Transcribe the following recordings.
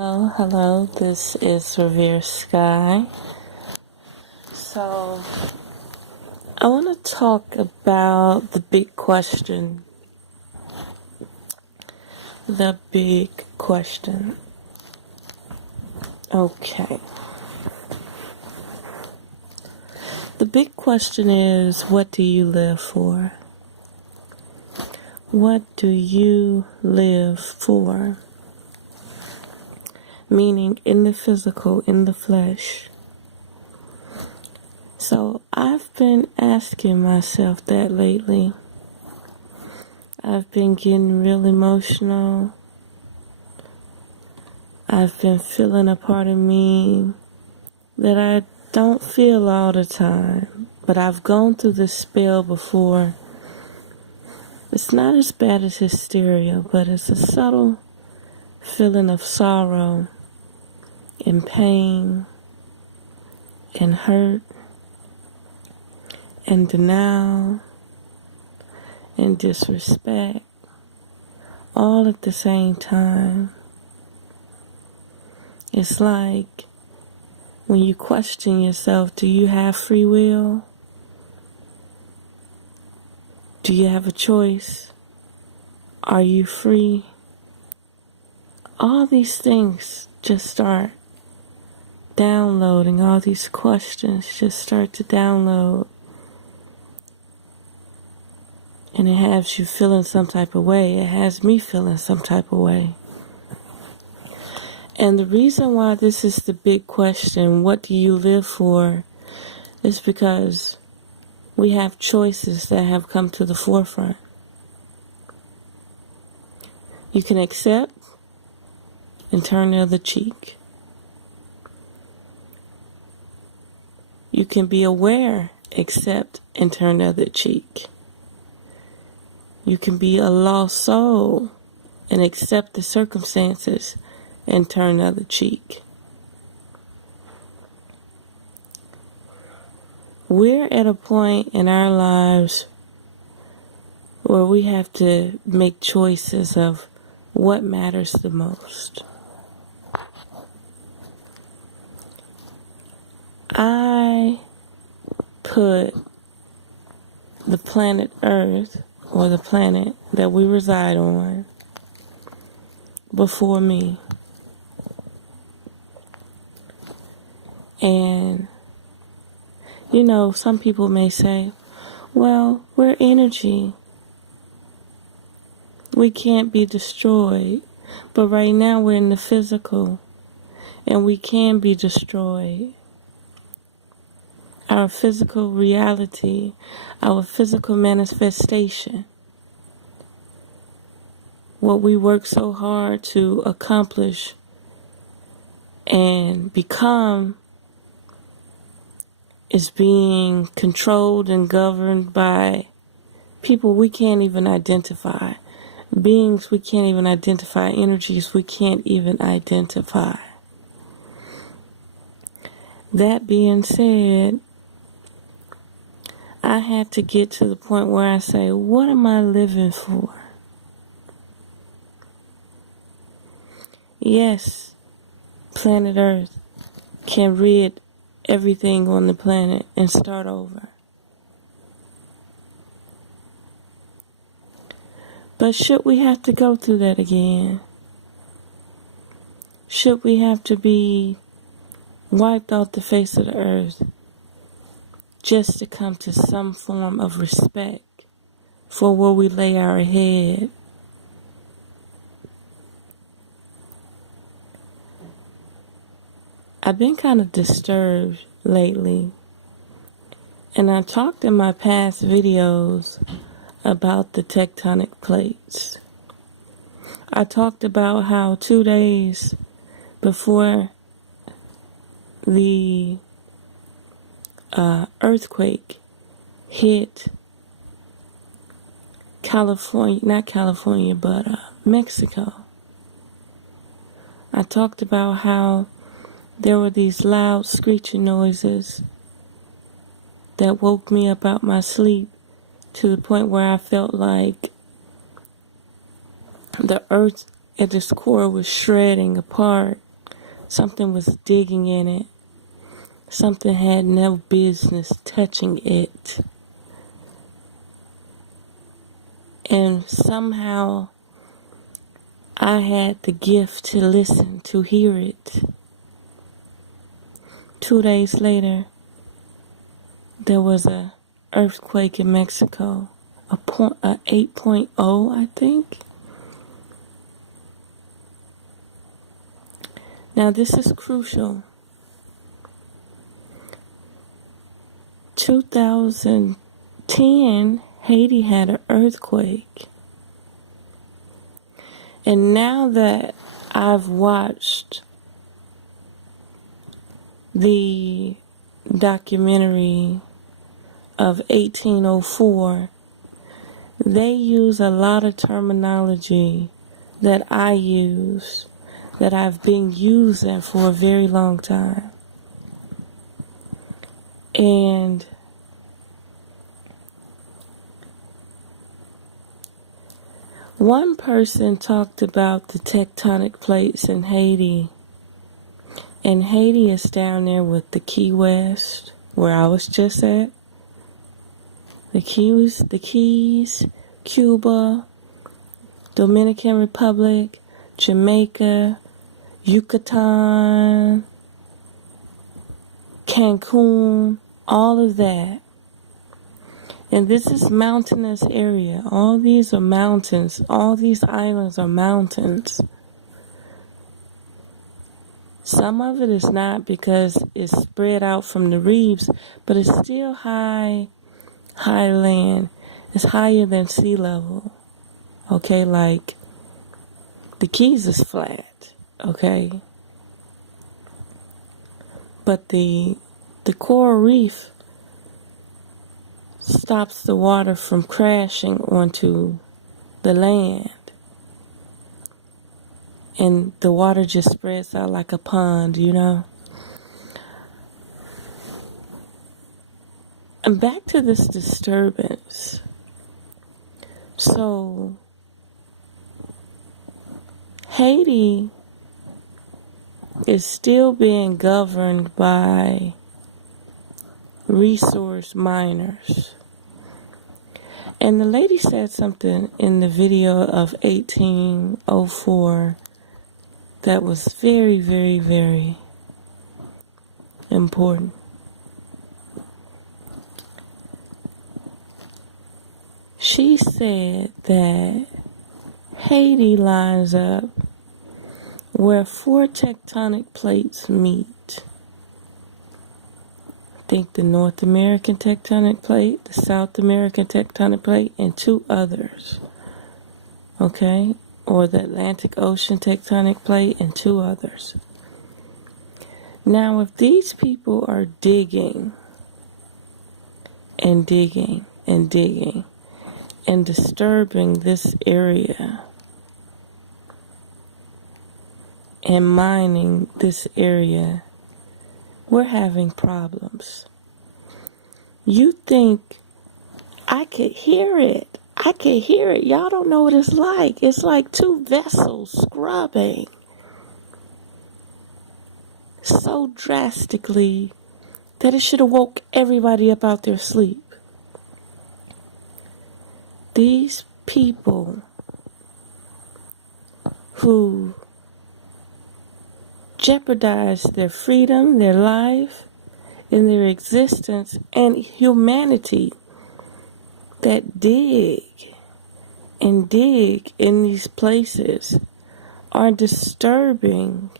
Hello, this is Revere Sky. So, I want to talk about the big question. The big question. Okay. The big question is, what do you live for? What do you live for? Meaning in the physical, in the flesh. So I've been asking myself that lately. I've been getting real emotional. I've been feeling a part of me that I don't feel all the time. But I've gone through this spell before. It's not as bad as hysteria, but it's a subtle feeling of sorrow and pain and hurt and denial and disrespect all at the same time. It's like when you question yourself, do you have free will? Do you have a choice? Are you free? All these things just start downloading. All these questions just start to download. And it has you feeling some type of way. It has me feeling some type of way. And the reason why this is the big question, what do you live for, is because we have choices that have come to the forefront. You can accept and turn the other cheek. You can be aware, accept, and turn the other cheek. You can be a lost soul and accept the circumstances and turn the other cheek. We're at a point in our lives where we have to make choices of what matters the most. I put the planet Earth, or the planet that we reside on, before me. And, some people may say, well, we're energy. We can't be destroyed. But right now we're in the physical, and we can be destroyed. Our physical reality, our physical manifestation, what we work so hard to accomplish and become, is being controlled and governed by people we can't even identify, beings we can't even identify, energies we can't even identify. That being said, I had to get to the point where I say, what am I living for? Yes, planet Earth can rid everything on the planet and start over. But should we have to go through that again? Should we have to be wiped off the face of the earth just to come to some form of respect for where we lay our head? I've been kind of disturbed lately, and I talked in my past videos about the tectonic plates. I talked about how 2 days before the earthquake hit Mexico. I talked about how there were these loud screeching noises that woke me up out my sleep to the point where I felt like the earth at its core was shredding apart Something was digging in it. Something had no business touching it. And somehow I had the gift to listen, to hear it. 2 days later, there was a earthquake in Mexico, a 8.0, I think. Now this is crucial. 2010, Haiti had an earthquake. And now that I've watched the documentary of 1804, they use a lot of terminology that I use, that I've been using for a very long time. And one person talked about the tectonic plates in Haiti. And Haiti is down there with the Key West, where I was just at. The Keys, Cuba, Dominican Republic, Jamaica, Yucatan, Cancun, all of that. And this is mountainous area. All these are mountains. All these islands are mountains. Some of it is not because it's spread out from the reefs, but it's still high land. It's higher than sea level. Okay, like the Keys is flat, okay? But the coral reef stops the water from crashing onto the land. And the water just spreads out like a pond, you know? And back to this disturbance. So, Haiti is still being governed by resource miners. And the lady said something in the video of 1804 that was very, very, very important. She said that Haiti lines up where 4 tectonic plates meet. I think the North American tectonic plate, the South American tectonic plate, and 2 others. Okay? Or the Atlantic Ocean tectonic plate and 2 others. Now, if these people are digging and digging and digging and disturbing this area and mining this area, we're having problems. You think I could hear it. I can hear it. Y'all don't know what it's like. It's like 2 vessels scrubbing so drastically that it should have woke everybody up out their sleep. These people who jeopardize their freedom, their life, and their existence, and humanity, that dig and dig in these places are disturbing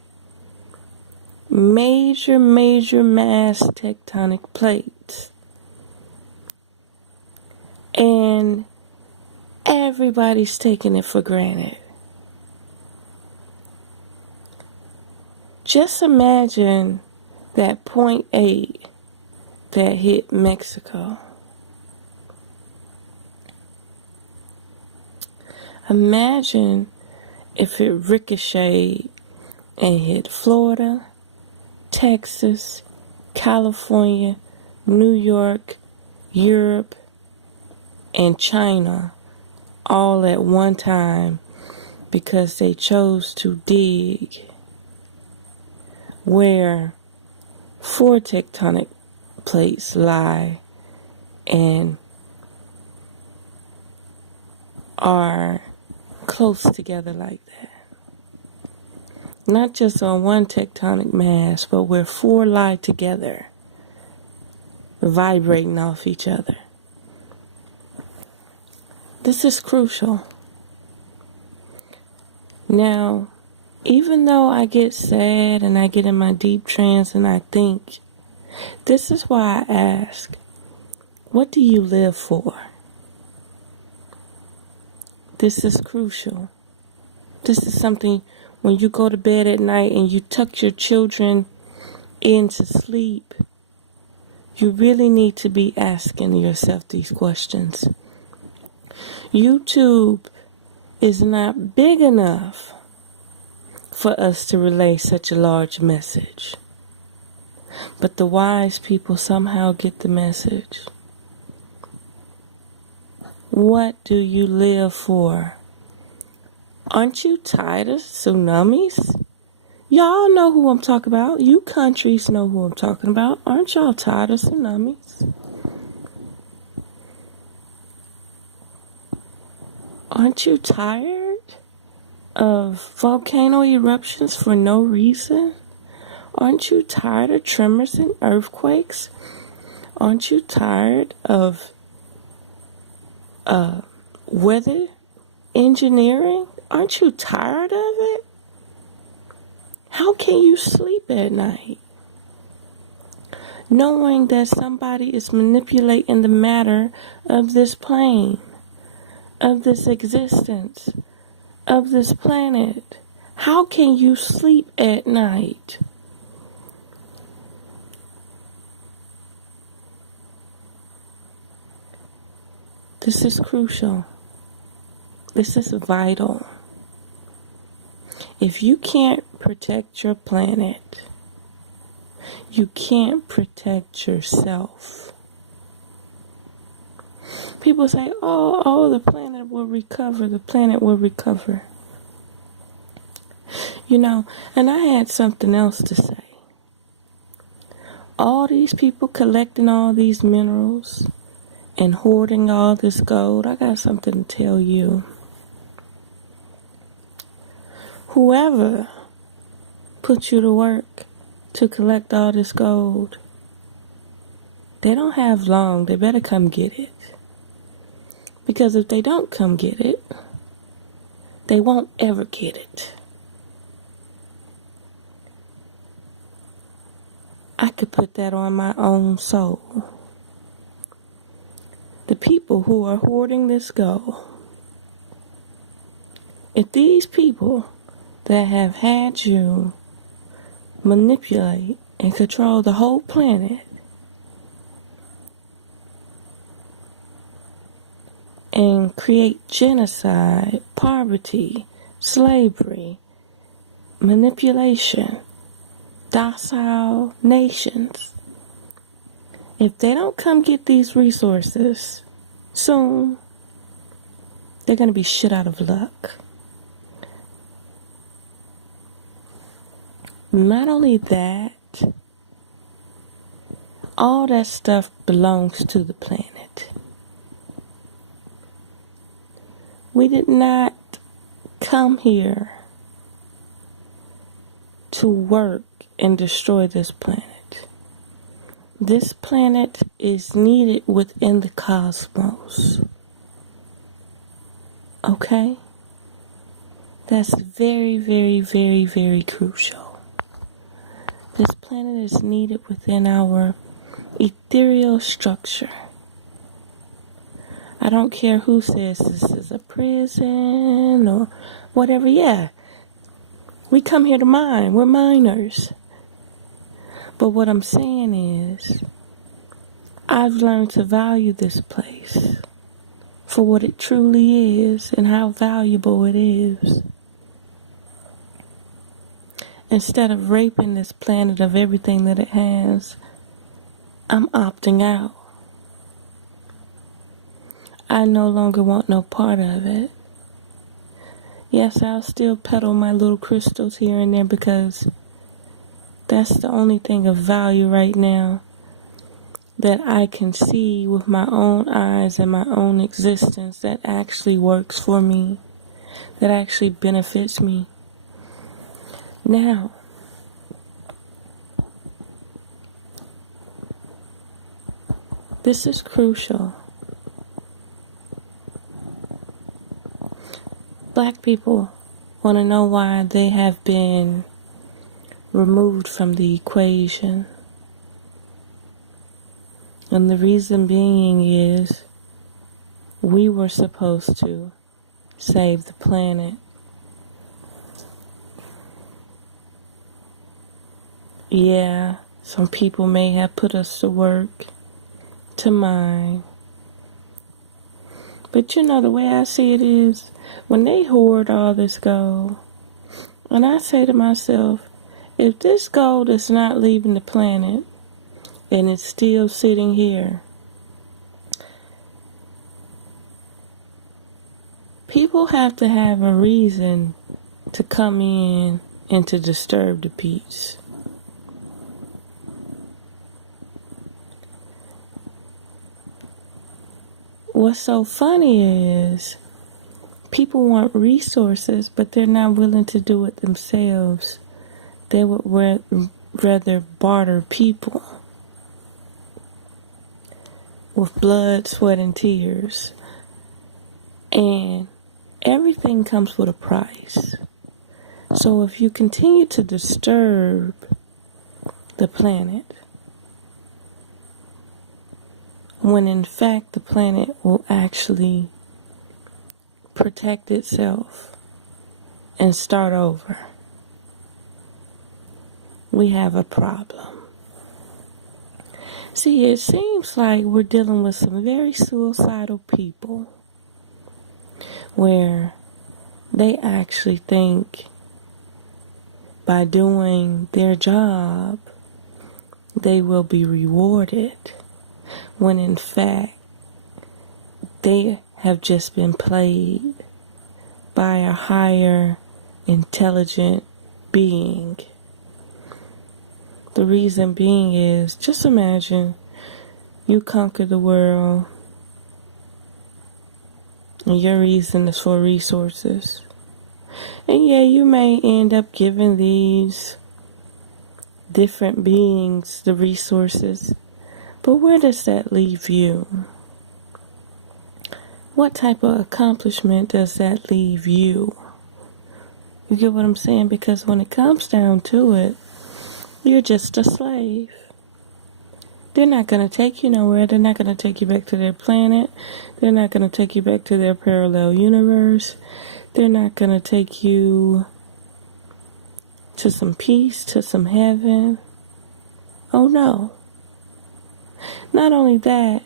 major mass tectonic plates. And everybody's taking it for granted. Just imagine that point 8 that hit Mexico. Imagine if it ricocheted and hit Florida, Texas, California, New York, Europe, and China all at one time because they chose to dig. where 4 tectonic plates lie and are close together like that. Not just on one tectonic mass, but where 4 lie together, vibrating off each other. This is crucial. Now, even though I get sad and I get in my deep trance and I think, this is why I ask, what do you live for? This is crucial. This is something when you go to bed at night and you tuck your children into sleep, you really need to be asking yourself these questions. YouTube is not big enough for us to relay such a large message. But the wise people somehow get the message. What do you live for? Aren't you tired of tsunamis? Y'all know who I'm talking about. You countries know who I'm talking about. Aren't y'all tired of tsunamis? Aren't you tired of volcano eruptions for no reason? Aren't you tired of tremors and earthquakes? Aren't you tired of weather engineering? Aren't you tired of it? How can you sleep at night knowing that somebody is manipulating the matter of this plane, of this existence, of this planet? How can you sleep at night? This is crucial. This is vital. If you can't protect your planet, you can't protect yourself. People say, oh, the planet will recover, the planet will recover. You know, and I had something else to say. All these people collecting all these minerals and hoarding all this gold, I got something to tell you. Whoever put you to work to collect all this gold, they don't have long. They better come get it. Because if they don't come get it, they won't ever get it. I could put that on my own soul. The people who are hoarding this gold, if these people that have had you manipulate and control the whole planet and create genocide, poverty, slavery, manipulation, docile nations, if they don't come get these resources soon, they're going to be shit out of luck. Not only that, all that stuff belongs to the planet. We did not come here to work and destroy this planet. This planet is needed within the cosmos. Okay? That's very, very, very, very crucial. This planet is needed within our ethereal structure. I don't care who says this is a prison or whatever. Yeah, we come here to mine. We're miners. But what I'm saying is, I've learned to value this place for what it truly is and how valuable it is. Instead of raping this planet of everything that it has, I'm opting out. I no longer want no part of it. Yes, I'll still peddle my little crystals here and there because That's the only thing of value right now that I can see with my own eyes and my own existence that actually works for me, that actually benefits me. Now, this is crucial. Black people want to know why they have been removed from the equation. And the reason being is we were supposed to save the planet. Yeah, some people may have put us to work, to mine. But you know, the way I see it is, when they hoard all this gold, and I say to myself, if this gold is not leaving the planet, and it's still sitting here, people have to have a reason to come in and to disturb the peace. What's so funny is people want resources, but they're not willing to do it themselves. They would rather barter people with blood, sweat, and tears. And everything comes with a price. So if you continue to disturb the planet, when in fact the planet will actually protect itself and start over, we have a problem. See, it seems like we're dealing with some very suicidal people where they actually think by doing their job they will be rewarded, when in fact they have just been played by a higher intelligent being. The reason being is, just imagine you conquer the world and your reason is for resources. And yeah, you may end up giving these different beings the resources, but where does that leave you? What type of accomplishment does that leave you? You get what I'm saying? Because when it comes down to it, you're just a slave. They're not going to take you nowhere. They're not going to take you back to their planet. They're not going to take you back to their parallel universe. They're not going to take you to some peace, to some heaven. Oh no. Not only that,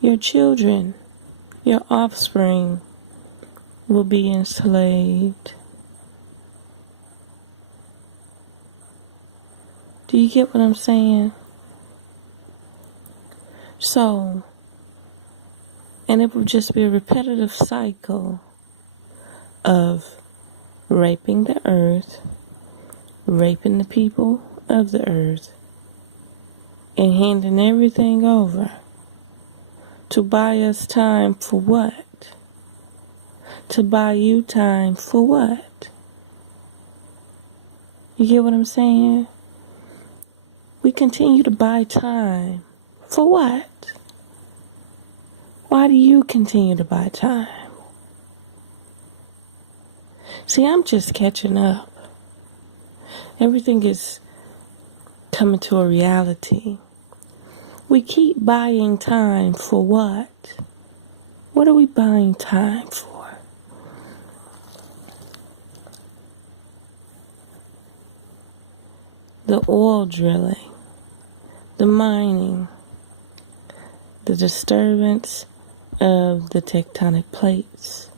your children, your offspring will be enslaved. Do you get what I'm saying? So, and it will just be a repetitive cycle of raping the earth, raping the people of the earth, and handing everything over to buy us time for what? To buy you time for what? You get what I'm saying? We continue to buy time. For what? Why do you continue to buy time? See, I'm just catching up. Everything is coming to a reality. We keep buying time for what? What are we buying time for? The oil drilling, the mining, the disturbance of the tectonic plates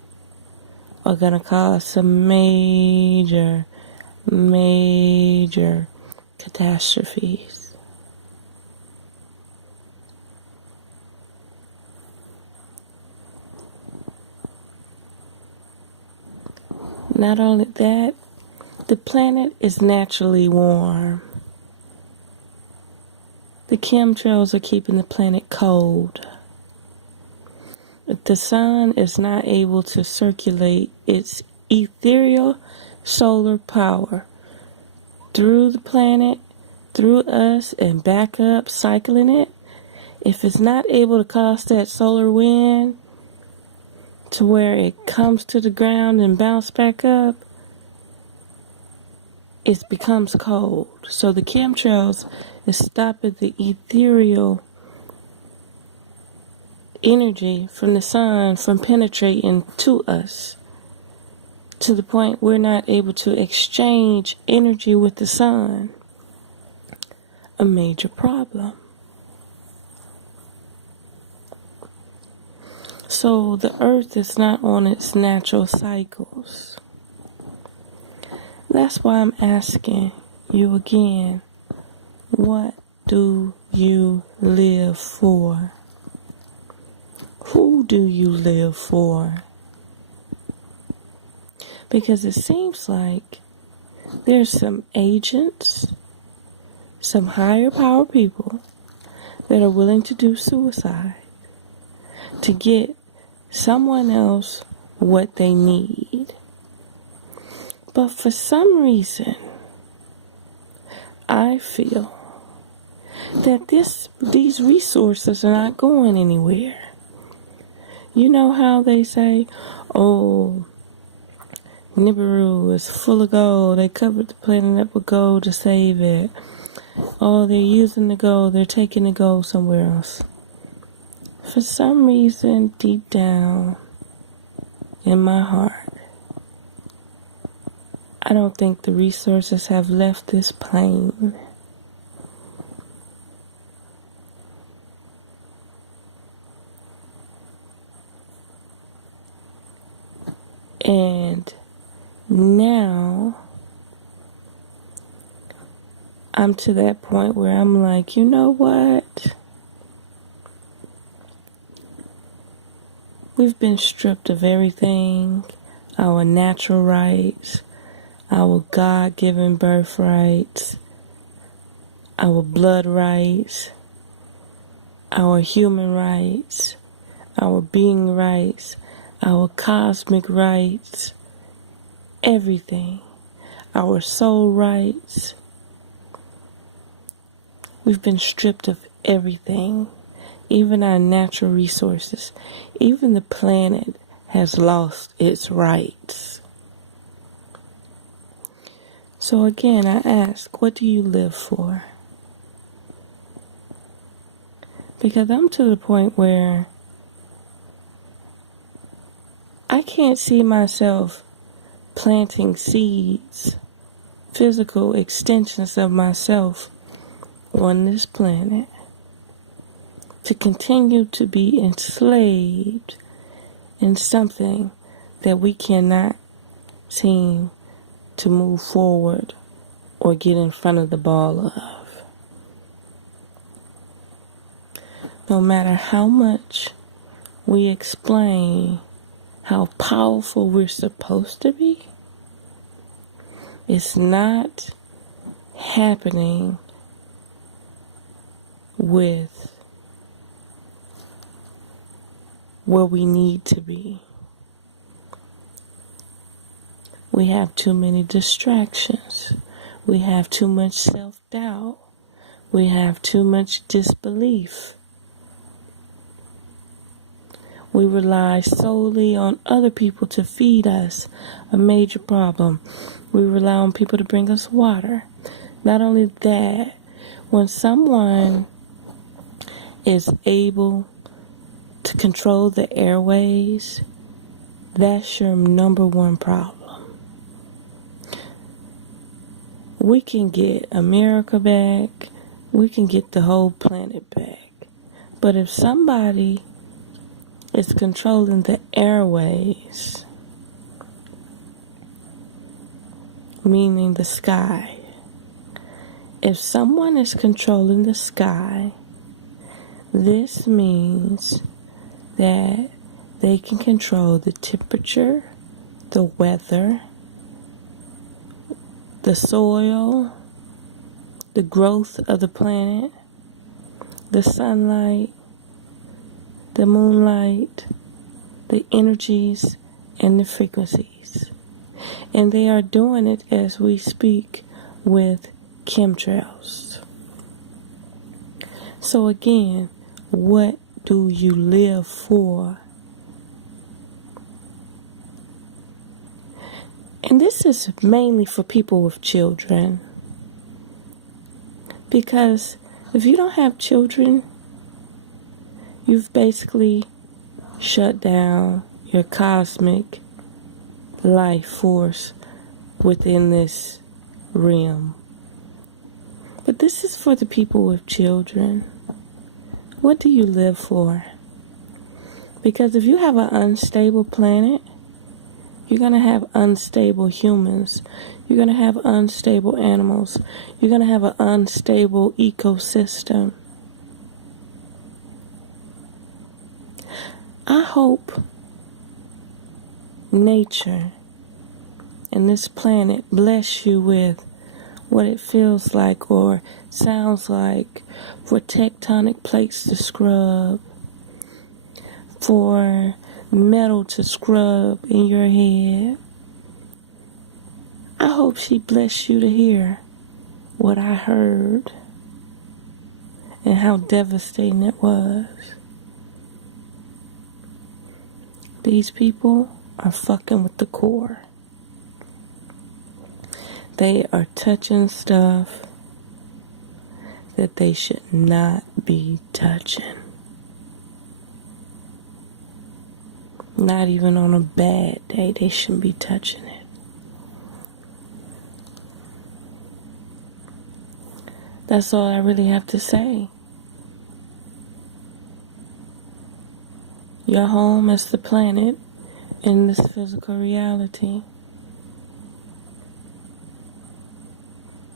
are going to cause some major catastrophes. Not only that, the planet is naturally warm. The chemtrails are keeping the planet cold. The sun is not able to circulate its ethereal solar power through the planet, through us, and back up, cycling it. If it's not able to cause that solar wind to where it comes to the ground and bounce back up, it becomes cold. So the chemtrails is stopping the ethereal energy from the sun from penetrating to us, to the point we're not able to exchange energy with the sun. A major problem. So the earth is not on its natural cycles. That's why I'm asking you again, what do you live for? Who do you live for? Because it seems like there's some agents, some higher power people that are willing to do suicide to get someone else what they need. But for some reason, I feel that these resources are not going anywhere. You know how they say, oh, Nibiru is full of gold. They covered the planet up with gold to save it. Oh, they're using the gold. They're taking the gold somewhere else. For some reason, deep down in my heart, I don't think the resources have left this plane. And now I'm to that point where I'm like, you know what? We've been stripped of everything, our natural rights, our God-given birthrights, our blood rights, our human rights, our being rights, our cosmic rights, everything, our soul rights. We've been stripped of everything, even our natural resources. Even the planet has lost its rights. So again, I ask, what do you live for? Because I'm to the point where I can't see myself planting seeds, physical extensions of myself on this planet, to continue to be enslaved in something that we cannot seem to move forward or get in front of the ball of. No matter how much we explain how powerful we're supposed to be, it's not happening with where we need to be. We have too many distractions. We have too much self-doubt. We have too much disbelief. We rely solely on other people to feed us, a major problem. We rely on people to bring us water. Not only that, when someone is able to control the airways, that's your number one problem. We can get America back. We can get the whole planet back. But if somebody is controlling the airways, meaning the sky, if someone is controlling the sky, this means that they can control the temperature, the weather, the soil, the growth of the planet, the sunlight, the moonlight, the energies, and the frequencies. And they are doing it as we speak with chemtrails. So again, what do you live for? And this is mainly for people with children. Because if you don't have children, you've basically shut down your cosmic life force within this realm. But this is for the people with children. What do you live for? Because if you have an unstable planet, you're going to have unstable humans. You're going to have unstable animals. You're going to have an unstable ecosystem. I hope nature and this planet bless you with what it feels like or sounds like for tectonic plates to scrub, for metal to scrub in your head. I hope she bless you to hear what I heard and how devastating it was. These people are fucking with the core. They are touching stuff that they should not be touching. Not even on a bad day, they shouldn't be touching it. That's all I really have to say. Your home is the planet in this physical reality.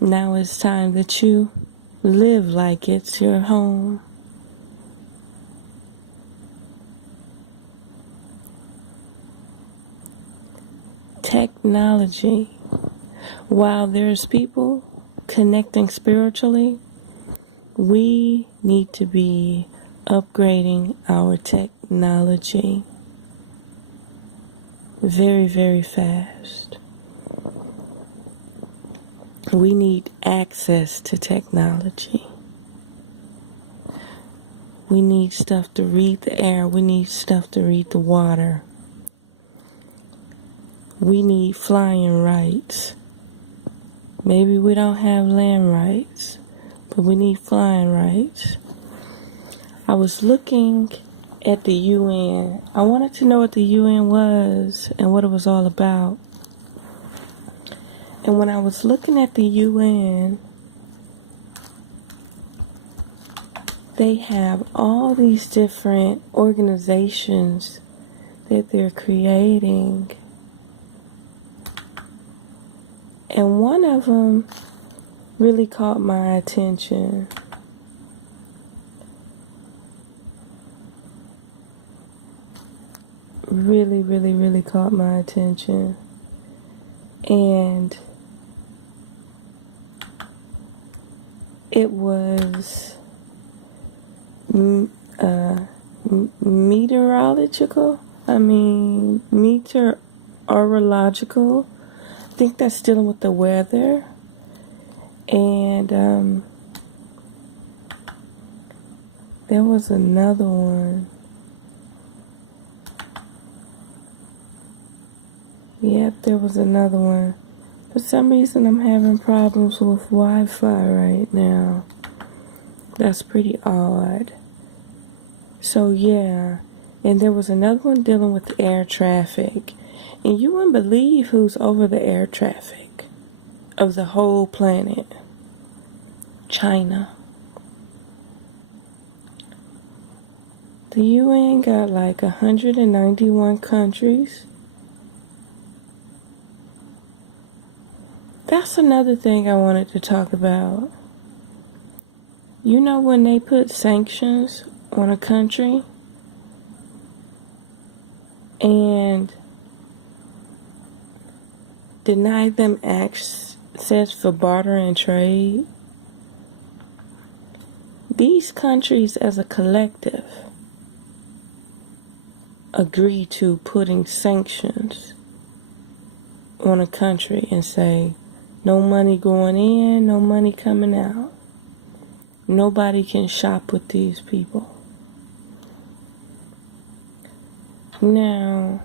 Now it's time that you live like it's your home. Technology. While there's people connecting spiritually, we need to be upgrading our technology very, very fast. We need access to technology. We need stuff to read the air. We need stuff to read the water. We need flying rights. Maybe we don't have land rights, but we need flying rights. I was looking at the UN. I wanted to know what the UN was and what it was all about. And when I was looking at the UN, they have all these different organizations that they're creating. And one of them really caught my attention. Really, really, really caught my attention. And it was meteorological. I think that's dealing with the weather. And there was another one. Yep, there was another one. For some reason, I'm having problems with Wi-Fi right now. That's pretty odd. So, yeah. And there was another one dealing with air traffic. And you wouldn't believe who's over the air traffic of the whole planet. China. The UN got like 191 countries. That's another thing I wanted to talk about. You know when they put sanctions on a country and deny them access for barter and trade, these countries as a collective agree to putting sanctions on a country and say, no money going in, no money coming out. Nobody can shop with these people. Now,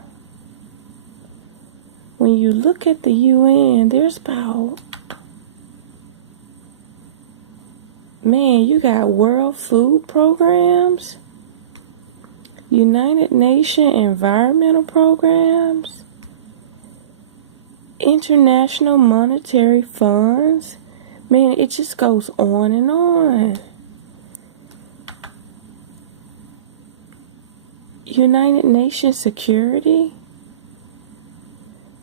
when you look at the UN, there's about, man, you got World Food Programs, United Nations environmental programs, international monetary funds. Man, it just goes on and on. United Nations security.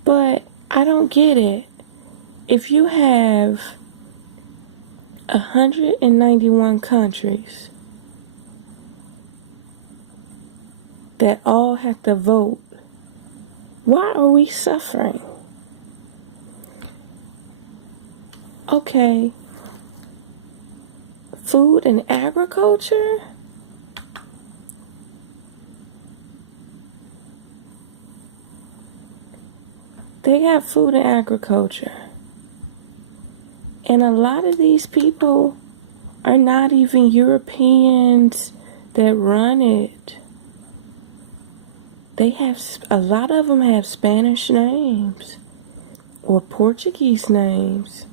But I don't get it. If you have 191 countries that all have to vote, why are we suffering? Okay, food and agriculture? They have food and agriculture. And a lot of these people are not even Europeans that run it. They have, a lot of them have Spanish names or Portuguese names.